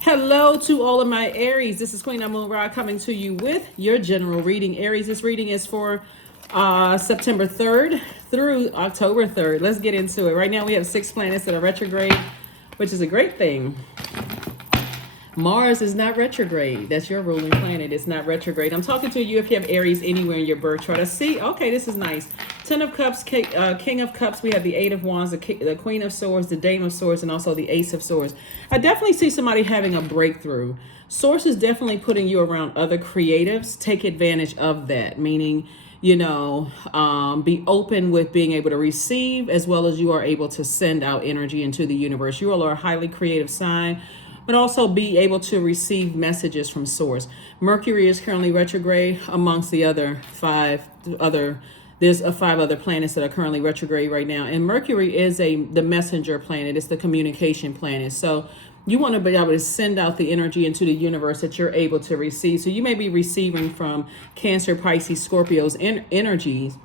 Hello to all of my Aries. This is Queen Amun Ra coming to you with your general reading. Aries, this reading is for September 3rd through October 3rd. Let's get into it. Right now we have 6 planets that are retrograde, which is a great thing. Mars is not retrograde. That's your ruling planet. It's not retrograde. I'm talking to you if you have Aries anywhere in your birth chart. I see. Okay, this is nice. 10 of Cups, King of Cups. We have the 8 of Wands, the Queen of Swords, the Dame of Swords, and also the Ace of Swords. I definitely see somebody having a breakthrough. Source is definitely putting you around other creatives. Take advantage of that, meaning, be open with being able to receive as well as you are able to send out energy into the universe. You all are a highly creative sign, but also be able to receive messages from source. Mercury is currently retrograde amongst the other there's 5 other planets that are currently retrograde right now. And Mercury is the messenger planet. It's the communication planet. So you want to be able to send out the energy into the universe that you're able to receive. So you may be receiving from Cancer, Pisces, Scorpio's energies.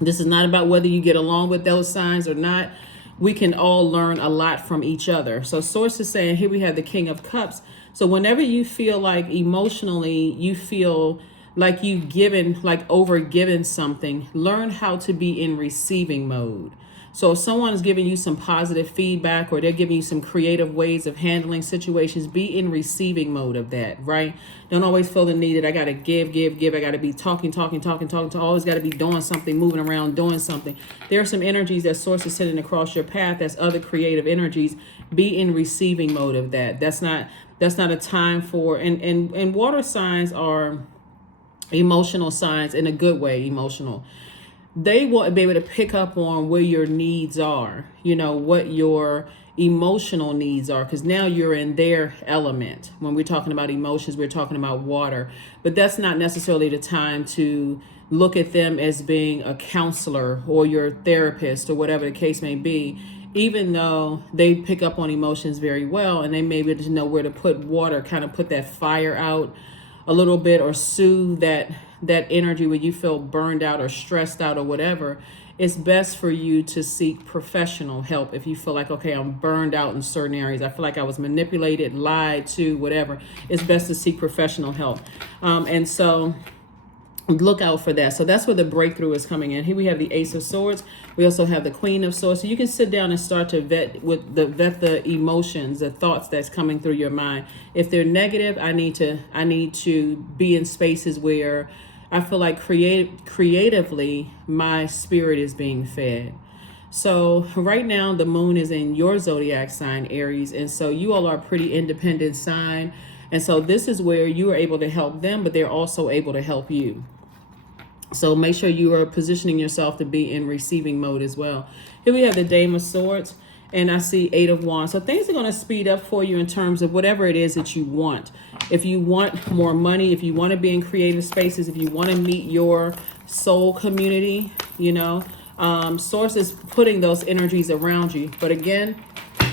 This is not about whether you get along with those signs or not. We can all learn a lot from each other. So source is saying, here we have the King of Cups. So whenever you feel like emotionally, you feel like you've given, like overgiven something, learn how to be in receiving mode. So if someone is giving you some positive feedback or they're giving you some creative ways of handling situations, be in receiving mode of that, right? Don't always feel the need that I got to give. I got to be talking. Always got to be doing something, moving around, doing something. There are some energies that source is sitting across your path. That's other creative energies. Be in receiving mode of that. That's not a time for, and water signs are emotional signs in a good way, emotional. They will be able to pick up on where your needs are, what your emotional needs are, because now you're in their element. When we're talking about emotions, we're talking about water, but that's not necessarily the time to look at them as being a counselor or your therapist or whatever the case may be, even though they pick up on emotions very well and they may be able to know where to put water, kind of put that fire out a little bit or soothe that energy when you feel burned out or stressed out or whatever. It's best for you to seek professional help if you feel like, okay, I'm burned out in certain areas. I feel like I was manipulated, lied to, whatever. It's best to seek professional help. And so look out for that. So that's where the breakthrough is coming in. Here we have the Ace of Swords. We also have the Queen of Swords. So you can sit down and start to vet the emotions, the thoughts that's coming through your mind. If they're negative, I need to be in spaces where I feel like creatively my spirit is being fed. So right now the moon is in your zodiac sign, Aries, and so you all are a pretty independent sign. And so this is where you are able to help them, but they're also able to help you. So make sure you are positioning yourself to be in receiving mode as well. Here we have the Dame of Swords, and I see 8 of Wands. So things are going to speed up for you in terms of whatever it is that you want. If you want more money, if you want to be in creative spaces, if you want to meet your soul community, Source is putting those energies around you. But again,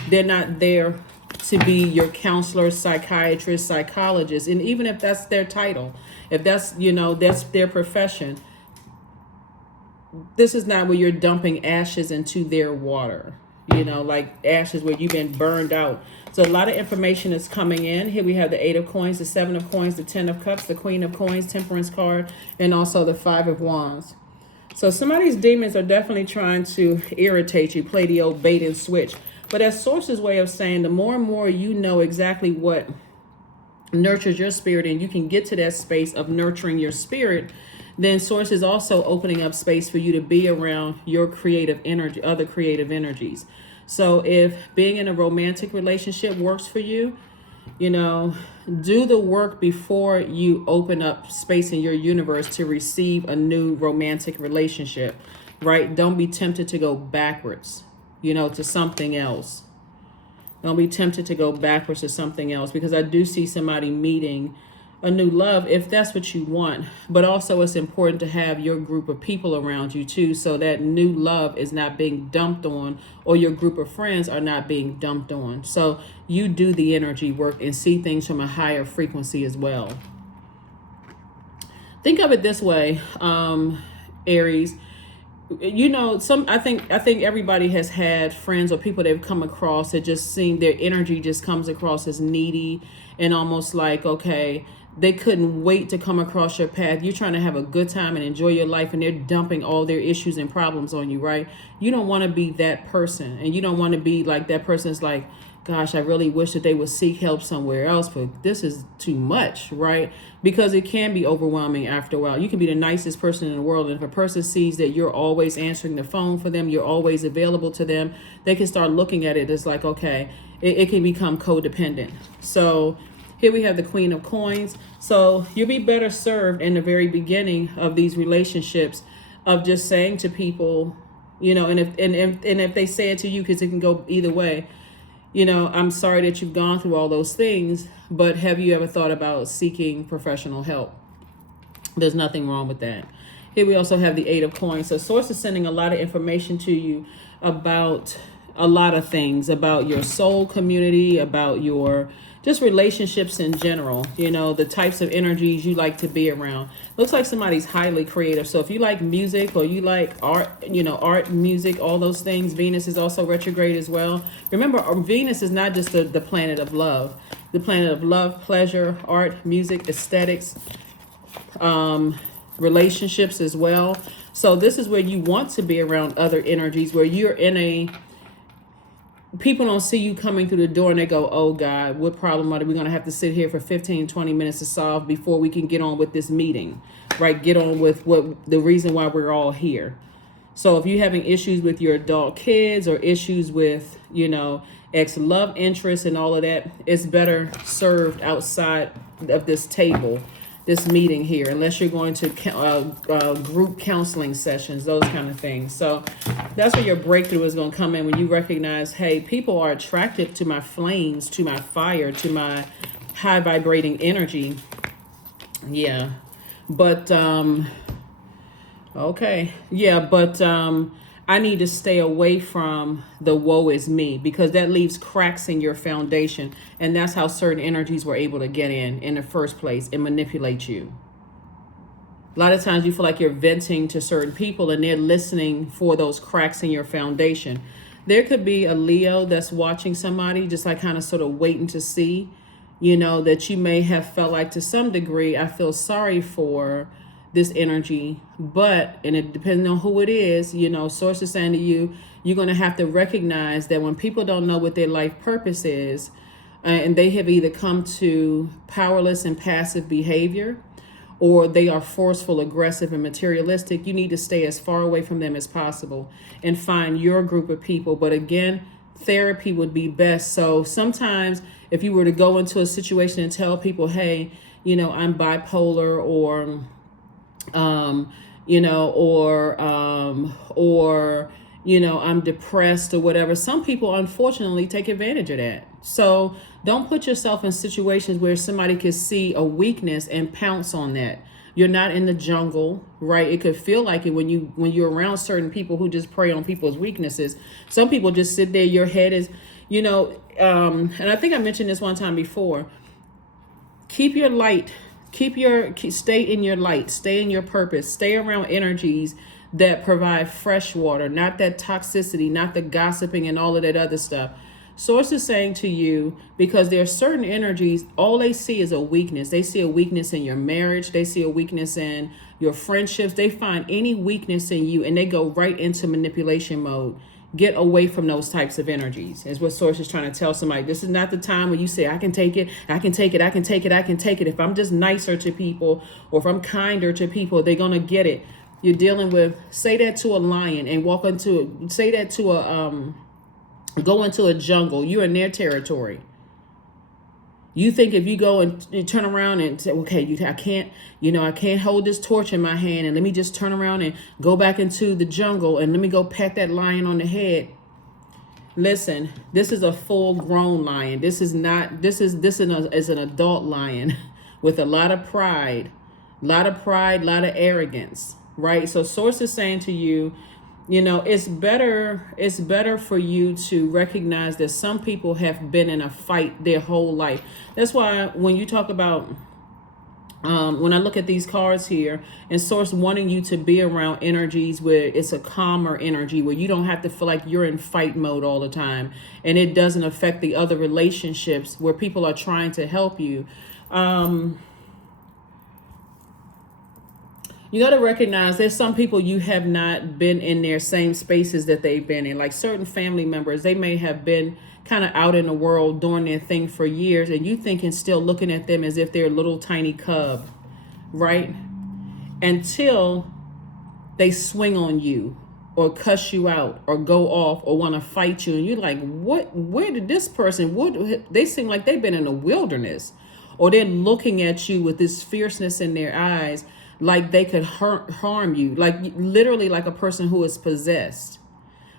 they're not there to be your counselor, psychiatrist, psychologist. And even if that's their title, if that's, that's their profession, this is not where you're dumping ashes into their water, like ashes where you've been burned out. So a lot of information is coming in. Here we have the 8 of Coins, the 7 of Coins, the 10 of Cups, the Queen of Coins, Temperance card, and also the 5 of Wands. So somebody's demons are definitely trying to irritate you, play the old bait and switch. But as Source's way of saying, the more and more you know exactly what nurtures your spirit and you can get to that space of nurturing your spirit, then Source is also opening up space for you to be around your creative energy, other creative energies. So if being in a romantic relationship works for you, do the work before you open up space in your universe to receive a new romantic relationship, right? Don't be tempted to go backwards, to something else. Don't be tempted to go backwards to something else, because I do see somebody meeting a new love if that's what you want. But also it's important to have your group of people around you too, so that new love is not being dumped on, or your group of friends are not being dumped on. So you do the energy work and see things from a higher frequency as well. Think of it this way, Aries. I think everybody has had friends or people they've come across that just seem their energy just comes across as needy and almost like, okay, they couldn't wait to come across your path. You're trying to have a good time and enjoy your life, and they're dumping all their issues and problems on you, right? You don't want to be that person, and you don't want to be like that person's like, gosh, I really wish that they would seek help somewhere else, but this is too much, right? Because it can be overwhelming after a while. You can be the nicest person in the world, and if a person sees that you're always answering the phone for them, you're always available to them, they can start looking at it as like, okay, it can become codependent. So here we have the Queen of Coins. So you'll be better served in the very beginning of these relationships of just saying to people, and if they say it to you, because it can go either way, I'm sorry that you've gone through all those things, but have you ever thought about seeking professional help? There's nothing wrong with that. Here we also have the Eight of Coins. So Source is sending a lot of information to you about a lot of things, about your soul community, about your just relationships in general, the types of energies you like to be around. Looks like somebody's highly creative. So if you like music or you like art, art, music, all those things, Venus is also retrograde as well. Remember, Venus is not just the planet of love. The planet of love, pleasure, art, music, aesthetics, relationships as well. So this is where you want to be around other energies, where you're in people don't see you coming through the door and they go, oh God, what problem are we going to have to sit here for 15, 20 minutes to solve before we can get on with this meeting, right? Get on with the reason why we're all here. So if you're having issues with your adult kids or issues with, ex-love interest and all of that, it's better served outside of this table, this meeting here, unless you're going to group counseling sessions, those kind of things. So that's where your breakthrough is going to come in, when you recognize, hey, people are attracted to my flames, to my fire, to my high vibrating energy. Yeah. But, okay. Yeah. But, I need to stay away from the woe is me, because that leaves cracks in your foundation. And that's how certain energies were able to get in the first place and manipulate you. A lot of times you feel like you're venting to certain people and they're listening for those cracks in your foundation. There could be a Leo that's watching somebody, just like kind of sort of waiting to see, that you may have felt like to some degree, I feel sorry for this energy, and it depends on who it is, Source is saying to you, you're going to have to recognize that when people don't know what their life purpose is, and they have either come to powerless and passive behavior, or they are forceful, aggressive, and materialistic, you need to stay as far away from them as possible and find your group of people. But again, therapy would be best. So sometimes if you were to go into a situation and tell people, hey, I'm bipolar, or I'm depressed or whatever. Some people unfortunately take advantage of that. So don't put yourself in situations where somebody could see a weakness and pounce on that. You're not in the jungle, right? It could feel like it when you're around certain people who just prey on people's weaknesses. Some people just sit there, your head is, and I think I mentioned this one time before. Keep your light. Stay in your light, stay in your purpose, stay around energies that provide fresh water, not that toxicity, not the gossiping and all of that other stuff. Source is saying to you, because there are certain energies, all they see is a weakness. They see a weakness in your marriage. They see a weakness in your friendships. They find any weakness in you and they go right into manipulation mode. Get away from those types of energies, is what Source is trying to tell somebody. This is not the time when you say, I can take it, I can take it, I can take it, I can take it. If I'm just nicer to people, or if I'm kinder to people, they're going to get it. You're dealing with, say that to a lion and say that to go into a jungle. You're in their territory. You think if you go and you turn around and say, okay, I can't hold this torch in my hand, and let me just turn around and go back into the jungle and let me go pat that lion on the head. Listen, this is a full grown lion. This is an adult lion with a lot of pride, a lot of arrogance, right? So Source is saying to you, it's better for you to recognize that some people have been in a fight their whole life. That's why when you talk about When I look at these cards here, and source wanting you to be around energies where it's a calmer energy, where you don't have to feel like you're in fight mode all the time, and it doesn't affect the other relationships where people are trying to help you. You got to recognize there's some people you have not been in their same spaces that they've been in. Like certain family members, they may have been kind of out in the world doing their thing for years, and you thinking still looking at them as if they're a little tiny cub, right? Until they swing on you or cuss you out or go off or want to fight you, and you're like, what, where did this person, what, they seem like they've been in the wilderness, or they're looking at you with this fierceness in their eyes, like they could harm you, like literally like a person who is possessed.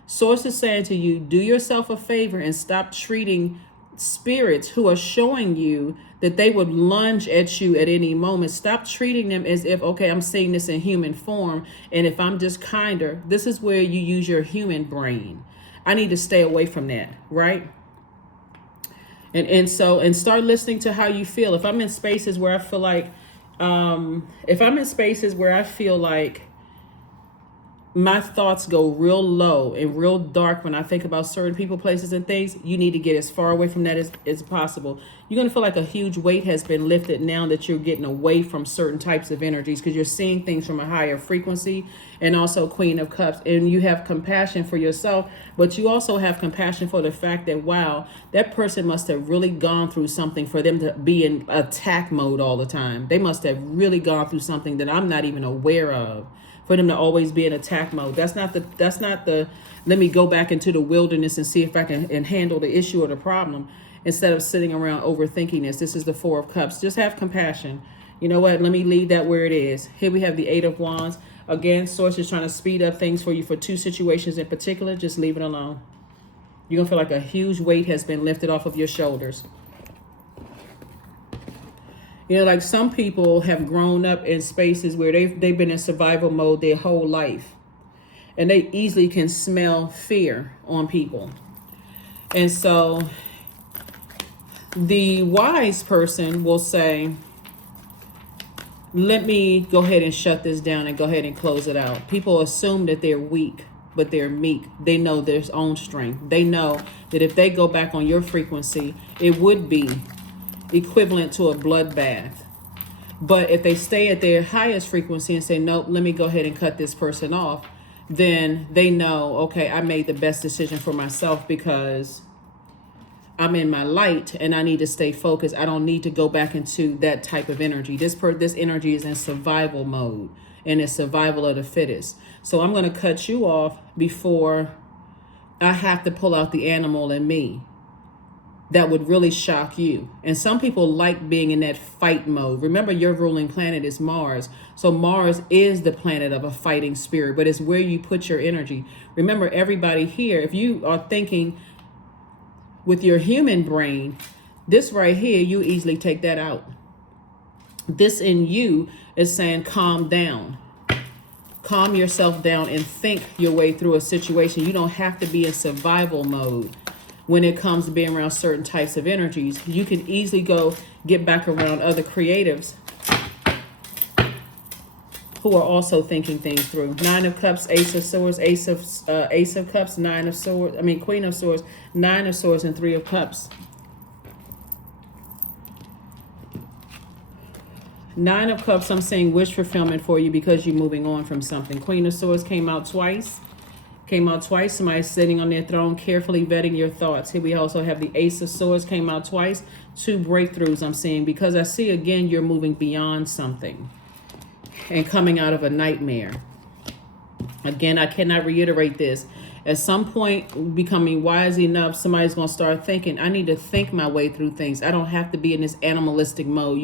Source is saying to you, do yourself a favor and stop treating spirits who are showing you that they would lunge at you at any moment. Stop treating them as if, okay, I'm seeing this in human form, and if I'm just kinder, this is where you use your human brain. I need to stay away from that, right? And start listening to how you feel. If I'm in spaces where I feel like my thoughts go real low and real dark when I think about certain people, places, and things, you need to get as far away from that as possible. You're going to feel like a huge weight has been lifted now that you're getting away from certain types of energies, because you're seeing things from a higher frequency. And also Queen of Cups. And you have compassion for yourself, but you also have compassion for the fact that, wow, that person must have really gone through something for them to be in attack mode all the time. They must have really gone through something that I'm not even aware of, for them to always be in attack mode. That's not the let me go back into the wilderness and see if I can and handle the issue or the problem, instead of sitting around overthinking this. This is the Four of Cups. Just have compassion. You know what? Let me leave that where it is. Here we have the Eight of Wands. Again, Source is trying to speed up things for you for two situations in particular. Just leave it alone. You're going to feel like a huge weight has been lifted off of your shoulders. You know, like some people have grown up in spaces where they've been in survival mode their whole life. And they easily can smell fear on people. And so the wise person will say, let me go ahead and shut this down and go ahead and close it out. People assume that they're weak, but they're meek. They know their own strength. They know that if they go back on your frequency, it would be equivalent to a bloodbath. But if they stay at their highest frequency and say, nope, let me go ahead and cut this person off, then they know, okay, I made the best decision for myself because I'm in my light and I need to stay focused. I don't need to go back into that type of energy. This energy is in survival mode, and it's survival of the fittest. So I'm going to cut you off before I have to pull out the animal in me that would really shock you. And some people like being in that fight mode. Remember, your ruling planet is Mars. So Mars is the planet of a fighting spirit, but it's where you put your energy. Remember, everybody here, if you are thinking with your human brain, this right here, you easily take that out. This in you is saying, calm down. Calm yourself down and think your way through a situation. You don't have to be in survival mode. When it comes to being around certain types of energies, you can easily go get back around other creatives who are also thinking things through. Nine of Cups, Ace of Swords, Ace of Cups, Nine of Swords, Queen of Swords, Nine of Swords, and Three of Cups. Nine of Cups, I'm saying wish fulfillment for you because you're moving on from something. Queen of Swords came out twice. Somebody sitting on their throne, carefully vetting your thoughts. Here we also have the Ace of Swords came out twice. Two breakthroughs I'm seeing, because I see again you're moving beyond something and coming out of a nightmare. Again, I cannot reiterate this. At some point, becoming wise enough, somebody's going to start thinking, I need to think my way through things. I don't have to be in this animalistic mode.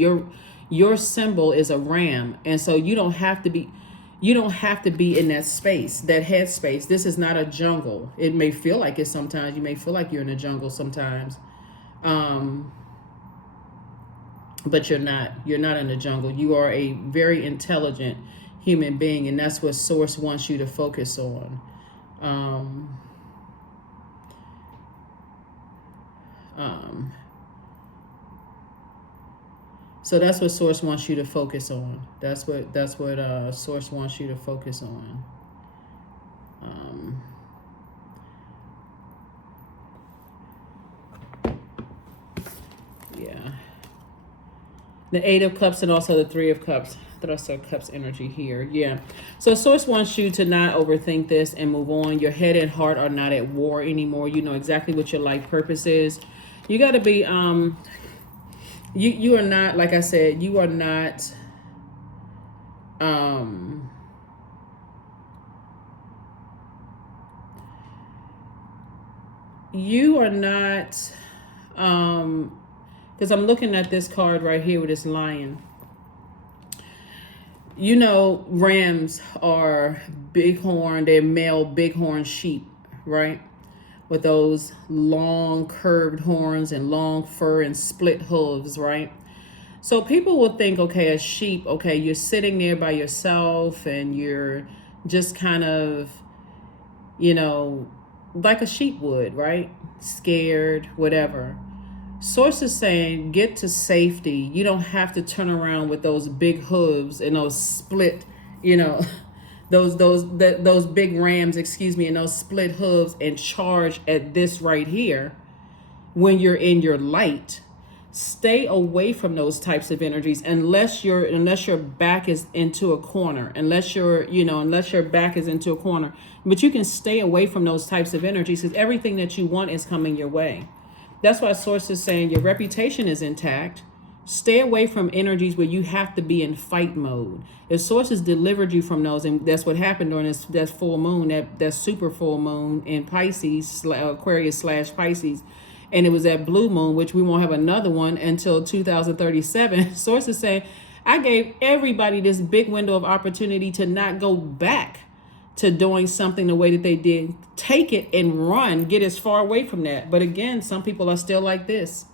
Your symbol is a ram, and so you don't have to be in that space, that head space. This is not a jungle. It may feel like it sometimes. You may feel like you're in a jungle sometimes. But you're not. You're not in the jungle. You are a very intelligent human being, and that's what Source wants you to focus on. So that's what Source wants you to focus on. That's what Source wants you to focus on. Yeah. The Eight of Cups and also the Three of Cups. Thrust of Cups energy here. Yeah. So Source wants you to not overthink this and move on. Your head and heart are not at war anymore. You know exactly what your life purpose is. You got to be you are not, like I said, you are not you are not because I'm looking at this card right here with this lion. You know, rams are bighorn, they're male bighorn sheep, right? With those long curved horns and long fur and split hooves, right? So people will think, okay, a sheep, okay, you're sitting there by yourself and you're just kind of, you know, like a sheep would, right? Scared, whatever. Source is saying, get to safety. You don't have to turn around with those big hooves and those split, you know, those big rams, excuse me, and those split hooves and charge at this right here when you're in your light. Stay away from those types of energies unless your back is into a corner, unless your back is into a corner. But you can stay away from those types of energies because everything that you want is coming your way. That's why Source is saying your reputation is intact. Stay away from energies where you have to be in fight mode. If Source has delivered you from those, and that's what happened during that full moon, that super full moon in Pisces, Aquarius / Pisces, and it was that blue moon, which we won't have another one until 2037. Source is saying, I gave everybody this big window of opportunity to not go back to doing something the way that they did. Take it and run, get as far away from that. But again, some people are still like this.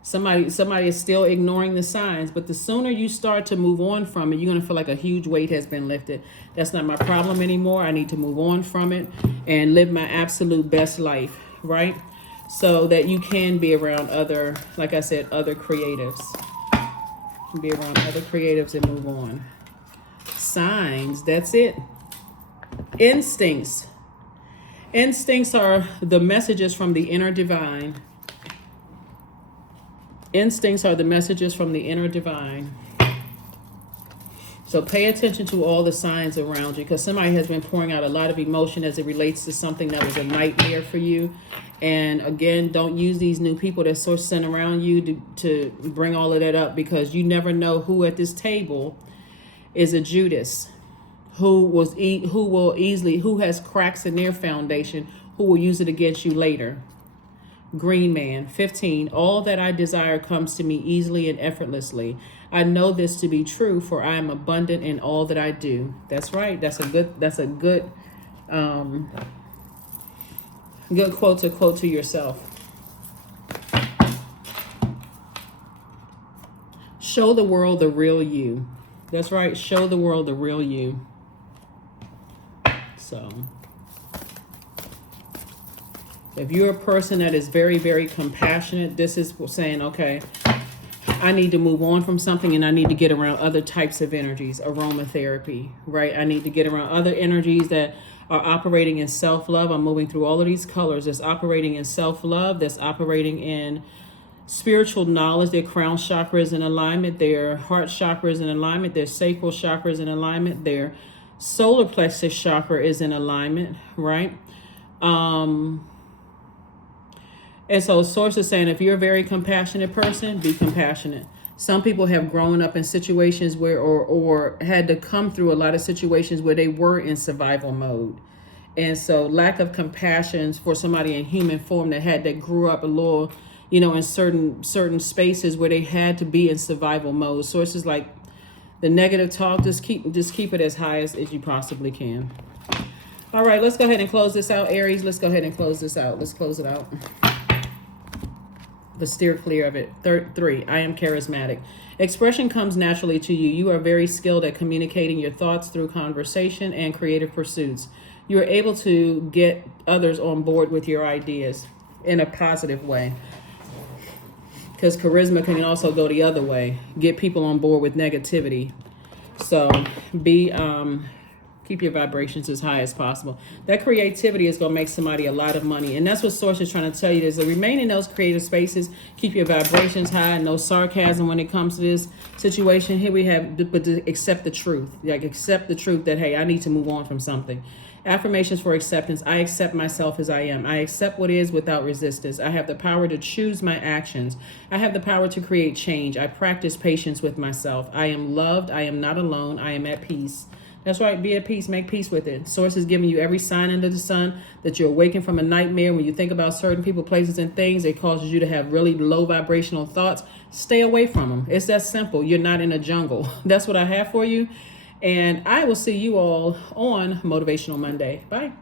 Somebody is still ignoring the signs, but the sooner you start to move on from it, you're going to feel like a huge weight has been lifted. That's not my problem anymore. I need to move on from it and live my absolute best life, right? So that you can be around other, like I said, other creatives. Be around other creatives and move on. Signs, that's it. Instincts. Instincts are the messages from the inner divine. Instincts are the messages from the inner divine. So pay attention to all the signs around you, because somebody has been pouring out a lot of emotion as it relates to something that was a nightmare for you. And again, don't use these new people that Source sent around you to bring all of that up, because you never know who at this table is a Judas, who has cracks in their foundation, who will use it against you later. Green Man, 15. All that I desire comes to me easily and effortlessly. I know this to be true, for I am abundant in all that I do. That's right. That's a good good quote to yourself. Show the world the real you. That's right. Show the world the real you. So if you're a person that is very, very compassionate, this is saying, okay, I need to move on from something and I need to get around other types of energies, aromatherapy, right? I need to get around other energies that are operating in self-love. I'm moving through all of these colors. That's operating in self-love, that's operating in spiritual knowledge. Their crown chakra is in alignment. Their heart chakra is in alignment. Their sacral chakra is in alignment. Their solar plexus chakra is in alignment, right? And so Source is saying, if you're a very compassionate person, be compassionate. Some people have grown up in situations where, or had to come through a lot of situations where they were in survival mode. And so lack of compassion for somebody in human form that grew up a little, in certain spaces where they had to be in survival mode. Source is like, the negative talk, just keep it as high as you possibly can. All right, let's go ahead and close this out, Aries. Let's go ahead and close this out. Let's close it out. But steer clear of it. 3, I am charismatic. Expression comes naturally to you. You are very skilled at communicating your thoughts through conversation and creative pursuits. You are able to get others on board with your ideas in a positive way. because charisma can also go the other way, get people on board with negativity. So be keep your vibrations as high as possible. That creativity is going to make somebody a lot of money, and that's what Source is trying to tell you, is to remain in those creative spaces, keep your vibrations high, no sarcasm when it comes to this situation. Here we have, but to accept the truth, like accept the truth that, hey, I need to move on from something. Affirmations for acceptance. I accept myself as I am. I accept what is without resistance. I have the power to choose my actions. I have the power to create change. I practice patience with myself. I am loved. I am not alone. I am at peace. That's right. Be at peace. Make peace with it. Source is giving you every sign under the sun that you're awakened from a nightmare. When you think about certain people, places, and things, it causes you to have really low vibrational thoughts. Stay away from them. It's that simple. You're not in a jungle. That's what I have for you. And I will see you all on Motivational Monday. Bye.